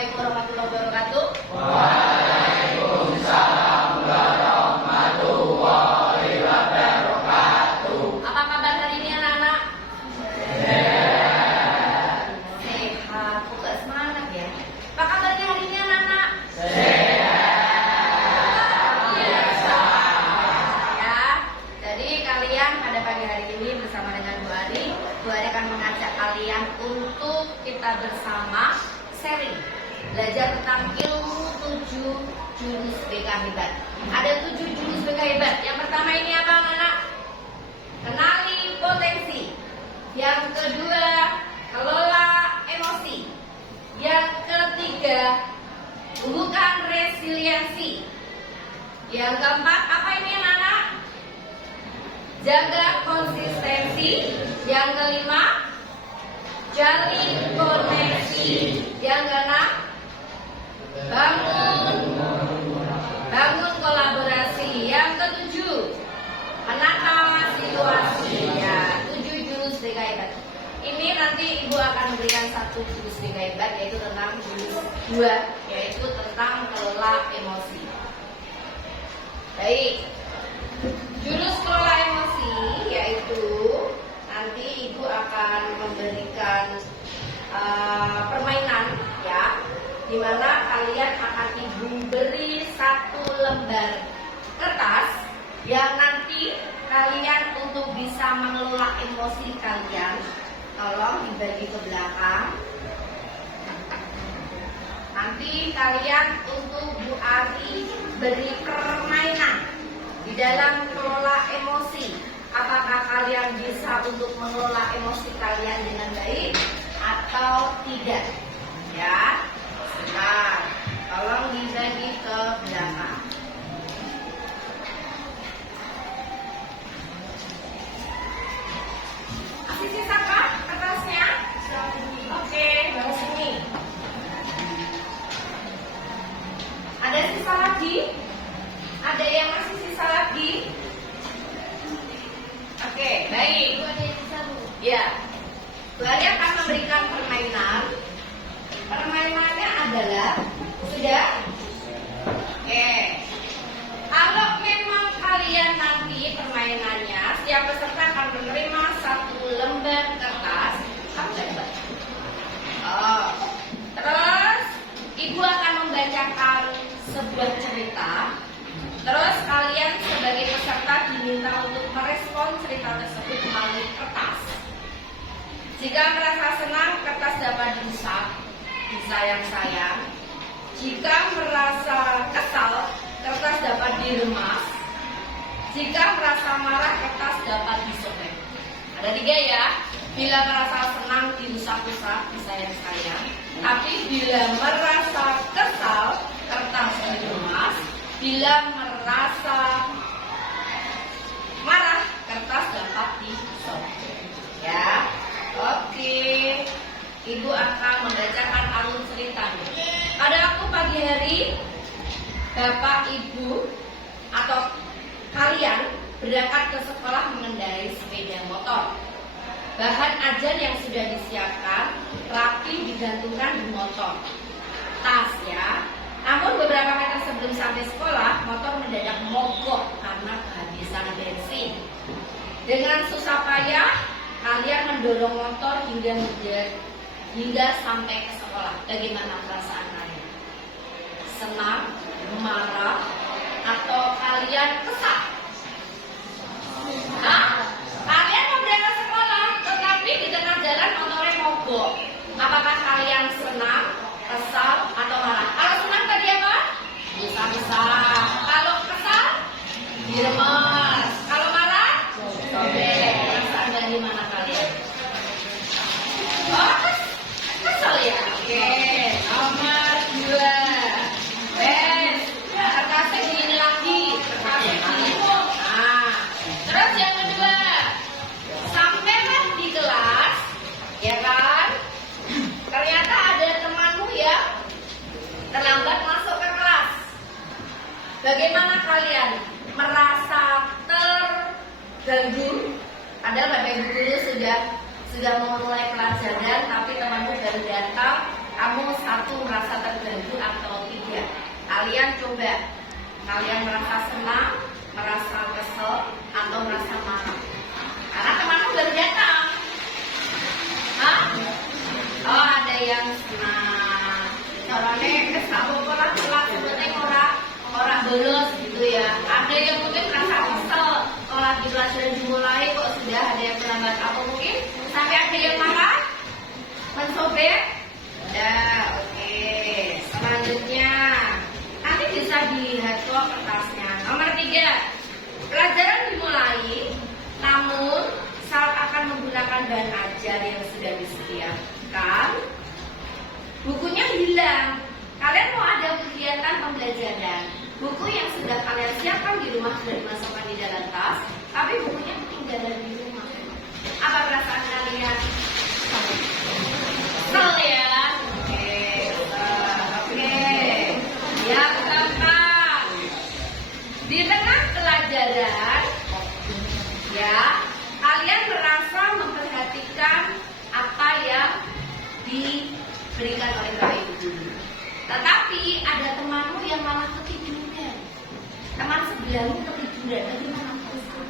Assalamualaikum warahmatullahi wabarakatuh. Waalaikumsalam warahmatullahi wabarakatuh. Apa kabar hari ini anak-anak? Sehat. Sehat. Kok gak semangat ya? Apa kabarnya hari ini anak-anak? Sehat. Biasa. Ya. Jadi kalian pada pagi hari ini bersama dengan Bu Ari akan mengajak kalian untuk kita bersama sharing, belajar tentang ilmu 7 jurus BK hebat. Ada 7 jurus BK hebat. Yang pertama ini apa anak-anak? Kenali potensi. Yang kedua, kelola emosi. Yang ketiga, tumbuhkan resiliensi. Yang keempat, apa ini anak-anak? Jaga konsistensi. Yang kelima, jalin koneksi. Yang keenam, bangun kolaborasi. Yang ketujuh, menata situasi. Ya, 7 jurus BK hebat. Ini nanti Ibu akan memberikan 1 jurus BK hebat, yaitu tentang jurus 2, yaitu tentang kelola emosi. Baik, jurus kelola emosi yaitu nanti Ibu akan memberikan permainan ya, dimana kalian akan Ibu beri 1 lembar kertas yang nanti kalian untuk bisa mengelola emosi kalian, tolong dibagi ke belakang. Nanti kalian untuk Bu Ari beri permainan di dalam kelola emosi. Apakah kalian bisa untuk mengelola emosi kalian dengan baik atau tidak? Ya, sebentar. Tolong dibagi ke belakang. Masih sisa kah kertasnya? Oke, dari sini. Ada sisa lagi? Ada yang masih sisa lagi? Oke, baik. Ya, Bu Ari akan memberikan permainan. Permainannya adalah sudah. Oke. Kalau memang kalian nanti permainannya, setiap peserta akan menerima 1 lembar kertas. Kamu dapat. Oh. Terus Ibu akan membacakan sebuah cerita. Terus kalian sebagai peserta diminta untuk merespon cerita tersebut melalui kertas. Jika merasa senang, kertas dapat dirusak, disayang-sayang. Jika merasa kesal, kertas dapat diremas. Jika merasa marah, kertas dapat disobek. Ada 3 ya. Bila merasa senang, dirusak-rusak, disayang-sayang. Tapi bila merasa kesal, kertas diremas. Bila merasa marah, kertas dapat disobek. Ya, oke. Ibu akan membacakan alur ceritanya. Pada waktu pagi hari, Bapak, Ibu, atau kalian berangkat ke sekolah mengendarai sepeda motor. Bahan ajar yang sudah disiapkan rapi digantungkan di motor. Tas ya. Namun beberapa meter sebelum sampai sekolah, motor mendadak mogok karena kehabisan bensin. Dengan susah payah, kalian mendorong motor hingga sampai ke sekolah. Bagaimana perasaan kalian? Senang, marah, atau kalian kesal? Hah? Kalian mau berangkat sekolah, tetapi di tengah jalan motornya mogok. Apakah kalian senang, kesal, atau marah? Kalau senang tadi apa? Bisa-bisa. Kalau kesal, diremes. Kalau marah, sobek. Perasaan dari mana kalian? Oh, kesal ya? Oke. Nomor 2. Kertasnya gini lagi. Kertasnya gini. Nah, terus yang kedua, sampailah di kelas, ya kan? Ternyata ada temanmu ya terlambat masuk ke kelas. Bagaimana kalian? Merasa terganggu? Padahal Bapak Ibu guru sudah memulai pelajaran, tapi temanmu baru datang. Kamu satu merasa terganggu. Kalian coba, kalian merasa senang, merasa kesel, atau merasa marah? Karena temanmu baru datang. Hah? Oh, ada yang senang. Orangnya kesal, orang telat sebenarnya orang bolos gitu ya. Ada yang mungkin merasa kesel kalau lagi pelajaran dimulai kok sudah ada yang terlambat, atau mungkin sampai ada yang marah, mensobek. Ya, oke. Selanjutnya, nanti bisa dilihat kok kertasnya. Nomor 3, pelajaran dimulai, namun saat akan menggunakan bahan ajar yang sudah disediakan, bukunya hilang. Kalian mau ada kegiatan pembelajaran, buku yang sudah kalian siapkan di rumah sudah dimasukkan di dalam tas, tapi bukunya ketinggalan di rumah. Apa perasaan kalian? Kesel ya? Oke. Yang keempat, di tengah pelajaran, ya, kalian merasa memperhatikan apa yang diberikan oleh Pak Ibu guru. Tetapi ada temanmu yang malah ketiduran. Teman sebelahmu ketiduran. Bagaimana perasaan?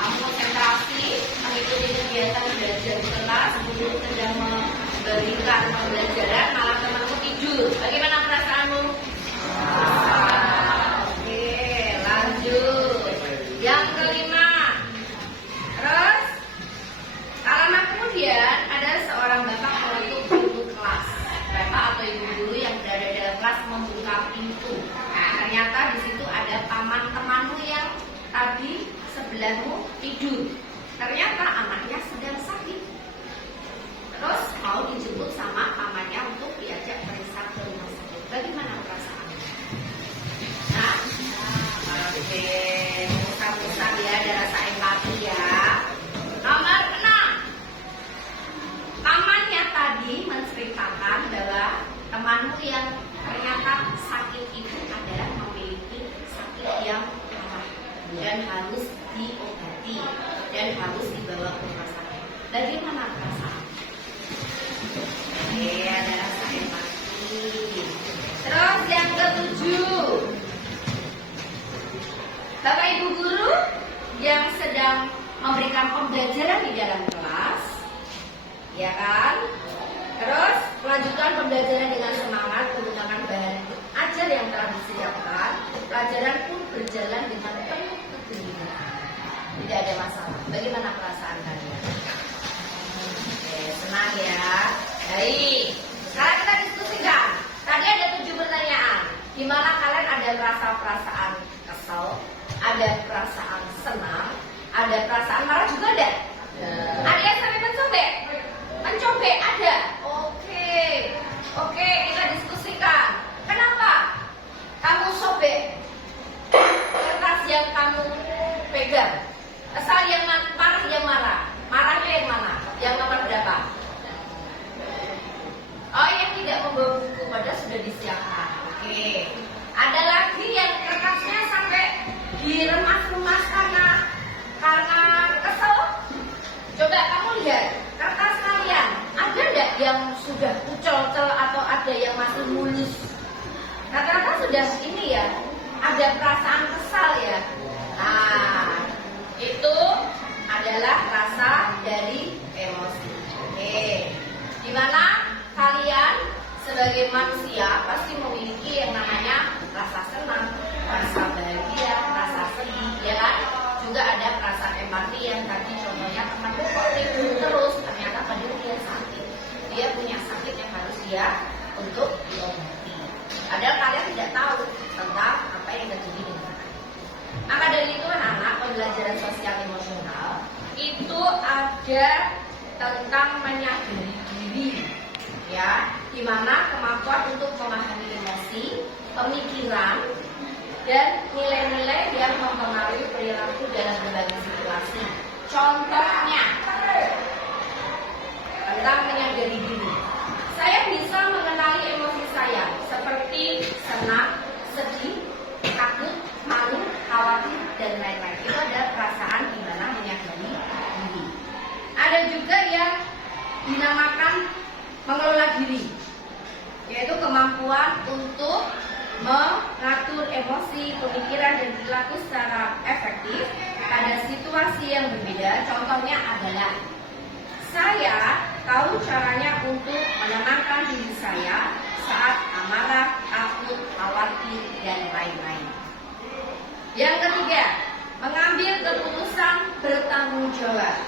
Kamu konsentrasi mengikuti kegiatan belajar di kelas, guru sedang memberikan pembelajaran, malah temanmu tidur. Bagaimana perasaanmu? Oke, lanjut. Yang kelima, terus lama kemudian ada seorang bapak mengetuk pintu kelas. Bapak atau ibu guru yang berada dalam kelas membuka pintu. Nah, ternyata di situ ada paman temanmu yang tadi sebelahmu tidur. Ternyata anaknya sedang sakit. Terus mau dijemput sama pamannya untuk diajak periksa ke rumah sakit. Bagaimana perasaanmu? Nah, oke, musang-musang ya, ada rasa empati ya. Nomor 6, pamannya tadi menceritakan bahwa temanmu yang ternyata sakit itu adalah memiliki sakit yang parah dan harus diobati dan harus dibawa ke rumah sakit. Bagaimana perasaan? Oke, ada rasa empati. Terus yang ke-7, Bapak Ibu guru yang sedang memberikan pembelajaran di dalam kelas, ya kan? Terus melanjutkan pembelajaran dengan semangat menggunakan bahan ajar yang telah disediakan. Pelajaran pun berjalan dengan penuh kegembiraan. Tidak ada masalah. Bagaimana perasaan kalian? Oke, senang ya. Baik. Sekarang kita diskusikan. Tadi ada 7 pertanyaan. Di mana kalian ada perasaan kesel, ada perasaan senang, ada perasaan marah juga ada? Ada yang sampai mencobek? Mencobek ada? Oke, kita diskusikan. Kenapa kamu sobek kertas yang kamu pegang? Kesal yang marah yang marah? Marahnya yang mana? Yang nomor berapa? Oh, yang tidak membawa buku, padahal sudah disiapkan. Oke. Ada lagi yang kertasnya sampai diremas-remas karena kesel. Coba kamu lihat kertas kalian, ada enggak yang sudah kucel-cel atau ada yang masih mulus? Rata-rata sudah ini ya, ada perasaan kesal ya. Nah, itu adalah rasa dari emosi. Oke. Dimana kalian sebagai manusia pasti memiliki yang namanya rasa senang, rasa bahagia, rasa sedih, ya kan? Juga ada perasaan empati yang tadi contohnya temanku kok tidur terus, ternyata padahal dia sakit. Dia punya sakit yang harus dia untuk diobati. Padahal kalian tidak tahu tentang apa yang terjadi dengan mereka. Maka dari itu anak-anak, pembelajaran sosial emosional itu ada tentang menyadari diri, ya, di mana kemampuan untuk memahami emosi, pemikiran, dan nilai-nilai yang mempengaruhi perilaku dalam berbagai situasi. Contohnya tentang menyadari diri. Saya bisa mengenali emosi saya seperti senang, sedih, takut, malu, khawatir, dan lain-lain. Itu ada perasaan di mana menyadari diri. Ada juga yang dinamakan mengelola diri, yaitu kemampuan untuk pemikiran dan perilaku secara efektif pada situasi yang berbeda. Contohnya adalah saya tahu caranya untuk menenangkan diri saya saat amarah, takut, khawatir, dan lain-lain. Yang ketiga, mengambil keputusan bertanggung jawab.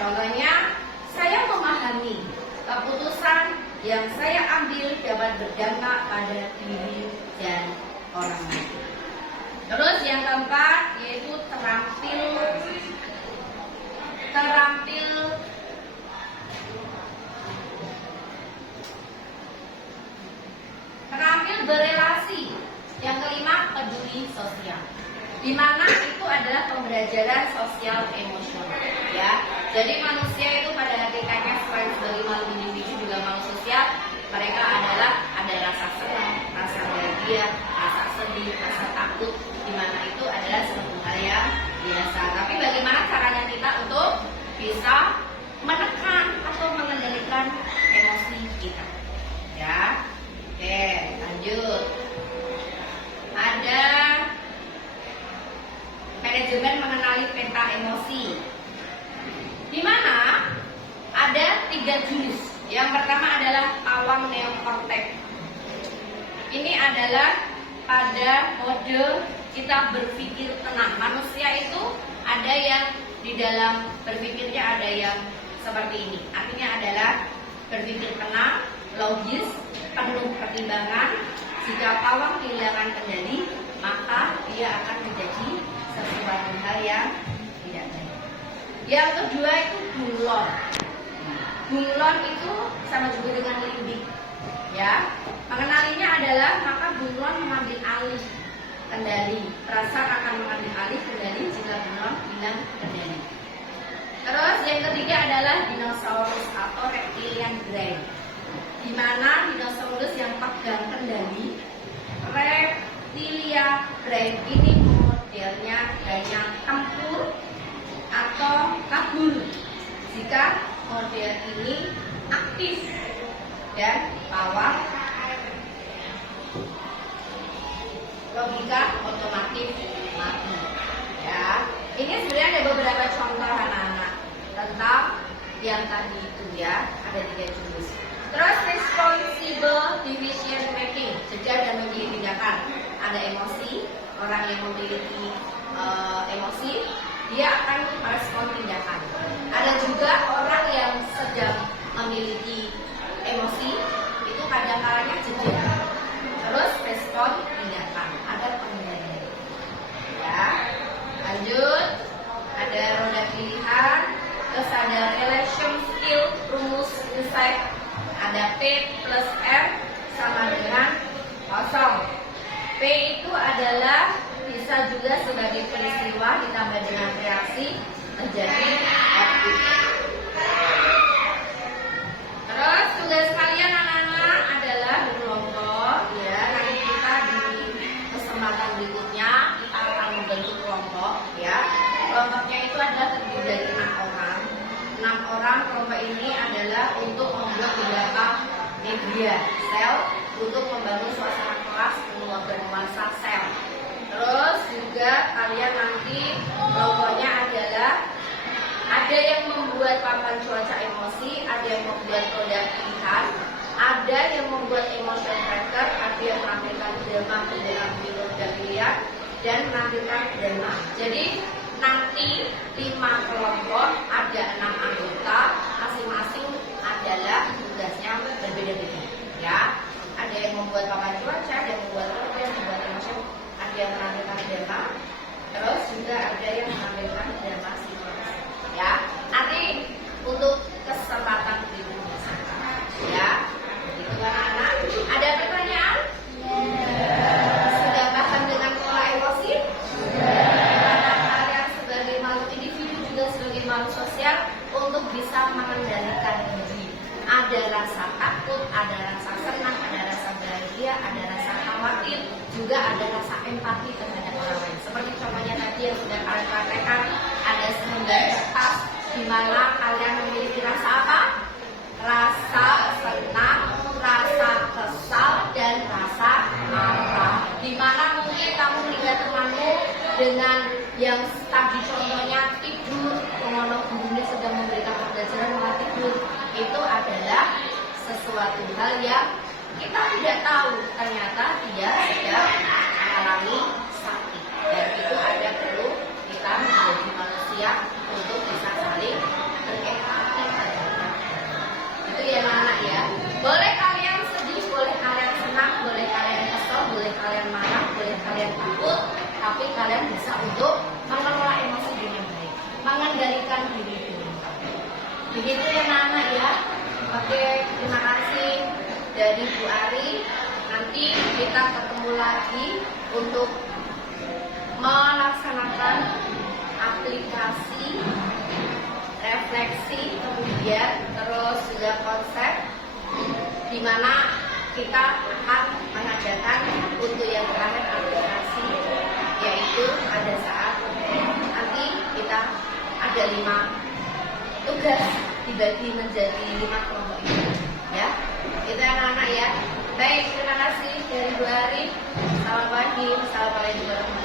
Contohnya, saya memahami keputusan yang saya ambil dapat berdampak pada diri dan orang lain. Terus yang keempat yaitu terampil berelasi. Yang kelima, peduli sosial, di mana itu adalah pembelajaran sosial emosional, ya. Jadi manusia itu pada hakikatnya selain sebagai makhluk individu juga makhluk sosial. Mereka adalah ada rasa senang, rasa bahagia, rasa sedih, rasa takut, di mana itu adalah suatu hal yang biasa. Tapi bagaimana caranya kita untuk bisa menekan atau mengendalikan emosi kita, ya? Oke, lanjut. Ada manajemen mengenali peta emosi, di mana ada 3 jurus. Yang pertama adalah awang neokortex. Ini adalah pada mode kita berpikir tenang. Manusia itu ada yang di dalam berpikirnya ada yang seperti ini. Artinya adalah berpikir tenang, logis, penuh pertimbangan. Jika pawang kehilangan kendali, maka dia akan menjadi sesuatu hal yang tidak baik. Yang kedua itu bunglon. Bunglon itu sama juga dengan limbik, ya. Mengenalinya adalah maka bunglon mengambil alih kendali. Perasaan akan mengambil alih kendali jika bunglon hilang kendali. Terus yang ketiga adalah dinosaurus atau reptilian brain, di mana dinosaurus yang pegang kendali. Reptilia brain ini modelnya hanya tempur atau kabur jika model ini aktif dan bawah logika otomatis mati, ya. Ini sebenarnya ada beberapa contoh anak-anak tentang yang tadi itu, ya. Ada 3 jurus. Terus responsible decision making, cegah dan memilih tindakan. Ada emosi, orang yang memiliki emosi dia akan merespon tindakan. Ada juga orang yang sedang memiliki emosi itu kadang-kadang cegah. Terus respon tindakan, ada pengendalian. Ya, lanjut. Ada roda pilihan, terus ada relation skill, rumus insight. Ada P plus R sama dengan 0. P itu adalah bisa juga sebagai peristiwa ditambah dengan reaksi menjadi objek. Terus tugas kalian anak-anak adalah berkelompok, ya. Nanti kita di kesempatan berikutnya kita akan membentuk kelompok, ya. Kelompoknya itu adalah terdiri dari 6 orang. 6 orang. Kelompok ini adalah untuk membuat beberapa media sel untuk membangun suasana kelas penuh bernuansa sel. Terus juga kalian nanti kelompoknya adalah ada yang membuat papan cuaca emosi, ada yang membuat produk pilihan, ada yang membuat emotion tracker, ada yang menampilkan drama dalam produk pilihan dan menampilkan drama. Jadi nanti 5 kelompok, ada 6 anggota, masing-masing adalah tugasnya berbeda-beda, ya. Ada yang membuat papan cuaca, ada yang membuat produk, yang membuat emotion, ada yang menampilkan drama, terus juga ada yang menampilkan drama situasi, ya. Nanti untuk kesempatan berikutnya, ya. Itu anak-anak. Ada pertanyaan? Sudah paham dengan pola emosi? Karena kalian sebagai makhluk individu juga sebagai makhluk sosial untuk bisa mengendalikan diri. Ada rasa takut, ada rasa senang, ada rasa bahagia, ada rasa khawatir, juga ada rasa empati terhadap orang lain. Seperti contohnya tadi yang sudah kalian praktekkan, ada 9 kertas di mana kalian memiliki rasa apa? Rasa senang, rasa kesal, dan rasa marah. Di mana mungkin kamu melihat adalah sesuatu hal yang kita tidak tahu, ternyata dia sedang mengalami sakit, dan itu ada perlu kita menjadi manusia untuk bisa saling berempati terhadap. Itu ya anak-anak ya. Boleh kalian sedih, boleh kalian senang, boleh kalian kesel, boleh kalian marah, boleh kalian takut, tapi kalian bisa untuk mengelola emosi dengan baik, mengendalikan diri dengan baik. Begitu ya anak-anak ya. Oke, terima kasih dari Bu Ari. Nanti kita ketemu lagi untuk melaksanakan aplikasi, refleksi, kemudian terus juga konsep, di mana kita akan mengadakan untuk yang terakhir aplikasi, yaitu pada saat nanti kita ada 5 tugas dibagi menjadi 5 kelompok ini, ya. Itu anak-anak ya. Baik, terima kasih dari Bu Ari. Selamat pagi, assalamualaikum warahmatullahi wabarakatuh.